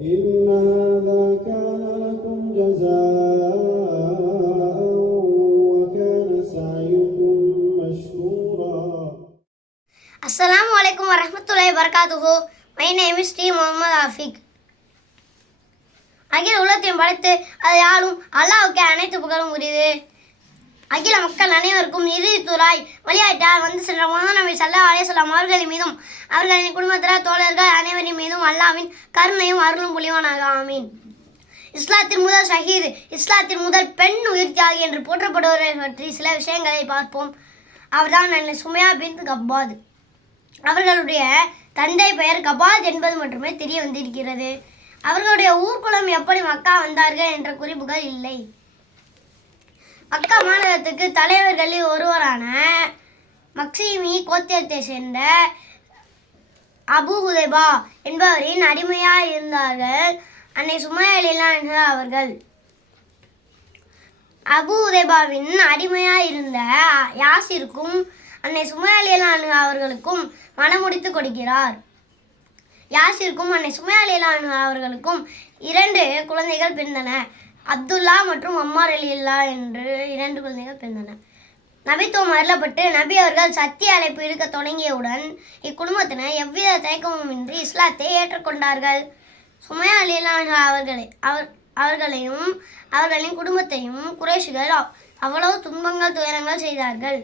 إن هذا كان لكم جزاء وكان سعيكم مشكورا. Assalamu alaikum warahmatullahi wabarakatuh. My name is T. Muhammad Afiq. அகில உலகத்தையும் படைத்து அதை ஆளும் அல்லாஹ்வுக்கே அனைத்து புகழும் உரியது. அகில மக்கள் அனைவருக்கும் இறுதி தூராய் வழியாட்டால் வந்து சென்ற முஹம்மது நபி ஸல்லல்லாஹு அலைஹி வஸல்லம் அவர்களின் மீதும் அவர்களின் குடும்பத்தினர் தோழர்கள் அனைவரின் மீதும் அல்லாஹ்வின் கருணையும் அருளும் புரிவானாக. ஆமீன். இஸ்லாத்தின் முதல் ஷஹீத், இஸ்லாத்தின் முதல் பெண் உயிர் தியாகி என்று போற்றப்படுவதை பற்றி சில விஷயங்களை பார்ப்போம். அவர்தான் அன்னை சுமையா பின்த் கப்பாத். அவர்களுடைய தந்தை பெயர் கபாத் என்பது மட்டுமே தெரிய வந்திருக்கிறது. அவர்களுடைய ஊர்குலம் எப்படி மக்கா வந்தார்கள் என்ற குறிப்புகள் இல்லை. மக்கா மாநிலத்துக்கு தலைவர்களில் ஒருவரான மக்சீமி கோத்திரத்தை சேர்ந்த அபு ஹுதைபா என்பவரின் அடிமையாக இருந்தார்கள் அன்னை சுமையா ரலியல்லாஹு அவர்கள். அபு ஹுதைபாவின் அடிமையாக இருந்த யாசிருக்கும் அன்னை சுமையா ரலியல்லாஹு அவர்களுக்கும் மணமுடித்து கொடுக்கிறார். யாசிருக்கும் அன்னை சுமையா ரலியல்லாஹு அவர்களுக்கும் 2 குழந்தைகள் பிறந்தன. அப்துல்லா மற்றும் அம்மார் ரலியல்லாஹு என்று 2 குழந்தைகள் பிறந்தன. நபித்துவம் அருளப்பட்டு நபி அவர்கள் சத்திய அழைப்பு எடுக்க தொடங்கியவுடன் இக்குடும்பத்தினர் எவ்வித தயக்கமும் இன்றி இஸ்லாத்தை ஏற்றுக்கொண்டார்கள். சுமையா ரலியல்லாஹு அவர்களையும் அவர்களின் குடும்பத்தையும் குறைஷிகள் அவ்வளவு துன்பங்கள் துயரங்கள் செய்தார்கள்.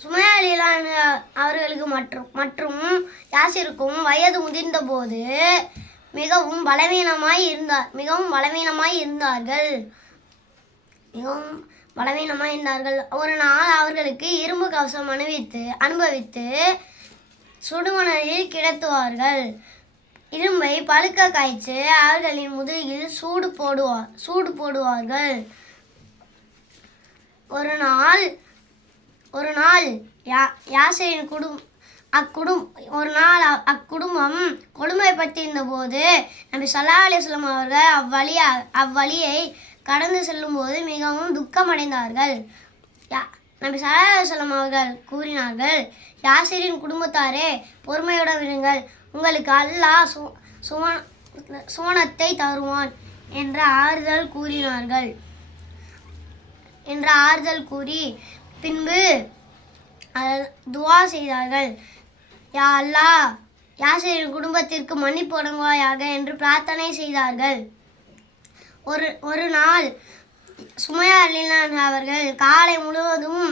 சுமையா ரலியல்லாஹு அவர்களுக்கு மற்றும் யாசிருக்கும் வயது முதிர்ந்த போது மிகவும் பலவீனமாய் இருந்தார்கள். ஒரு நாள் அவர்களுக்கு இரும்பு கவசம் அனுபவித்து சுடுமணலில் கிடத்துவார்கள். இரும்பை பழுக்க காய்ச்சி அவர்களின் முதுகில் சூடு போடுவார்கள். ஒரு நாள் யாசிரின் அக்குடும்பம் கொடுமைப்பட்டிருந்த போது நபி ஸல்லல்லாஹு அலைஹி வஸல்லம் அவர்கள் அவ்வழியை கடந்து செல்லும் போது மிகவும் துக்கமடைந்தார்கள். நபி ஸல்லல்லாஹு அலைஹி வஸல்லம் அவர்கள் கூறினார்கள், யாசிரின் குடும்பத்தாரே, பொறுமையுடன் இருங்கள், உங்களுக்கு அல்லாஹ் சுவனத்தை தருவான் என்ற ஆறுதல் கூறி பின்பு துவா செய்தார்கள். யா அல்லாஹ், யாசிரின் குடும்பத்திற்கு மன்னிப்பு வழங்குவாயாக என்று பிரார்த்தனை செய்தார்கள். ஒரு நாள் சுமையா ரலியல்லாஹு அவர்கள் காலை முழுவதும்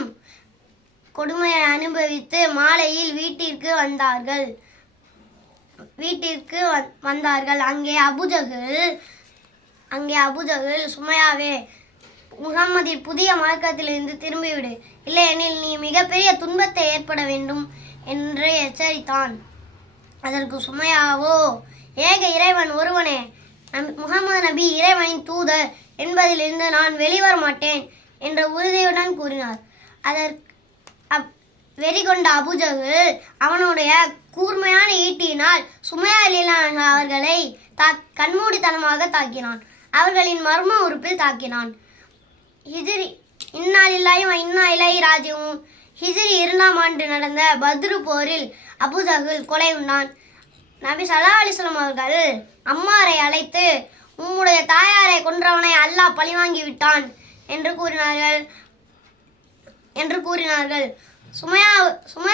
கொடுமையை அனுபவித்து மாலையில் வீட்டிற்கு வந்தார்கள். அங்கே அபூஜஹல் சுமையாவே, முகம்மதின் புதிய மார்க்கத்திலிருந்து திரும்பிவிடு, இல்லையெனில் நீ மிகப்பெரிய துன்பத்தை ஏற்பட வேண்டும் என்று எச்சரித்தான். அதற்கு சுமையாவோ, ஏக இறைவன் ஒருவனே, முகமது நபி இறைவனின் தூதர் என்பதிலிருந்து நான் வெளிவர மாட்டேன் என்ற உறுதியுடன் கூறினார். வெறிகொண்ட அபூஜஹல் அவனுடைய கூர்மையான ஈட்டியினால் சுமையா ரலியல்லாஹு அவர்களை கண்மூடித்தனமாக தாக்கினான். அவர்களின் மர்ம உறுப்பில் தாக்கினான். இன்னா லில்லாஹி வ இன்னா இலைஹி ராஜிஊன். ஹிஜ்ரி 2ஆம் ஆண்டு நடந்த பத்ரு போரில் அபூஜஹல் கொலை உண்டான். நபி ஸல்லல்லாஹு அலைஹி வஸல்லம் அவர்கள் அம்மாரை அழைத்து, உம்முடைய தாயாரை கொன்றவனை அல்லாஹ் பழிவாங்கி விட்டான் என்று கூறினார்கள். சுமையா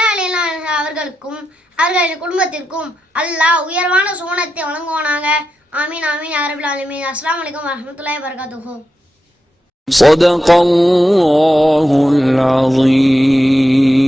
ரலியல்லாஹு அவர்களுக்கும் அவர்களின் குடும்பத்திற்கும் அல்லாஹ் உயர்வான சுவனத்தை வழங்குவானாக. ஆமீன் ஆமீன் யா ரப்பல் ஆலமீன். அஸ்ஸலாமு அலைக்கும் வரஹ்மத்துல்லாஹி வபரகாத்துஹு. صدق الله العظيم.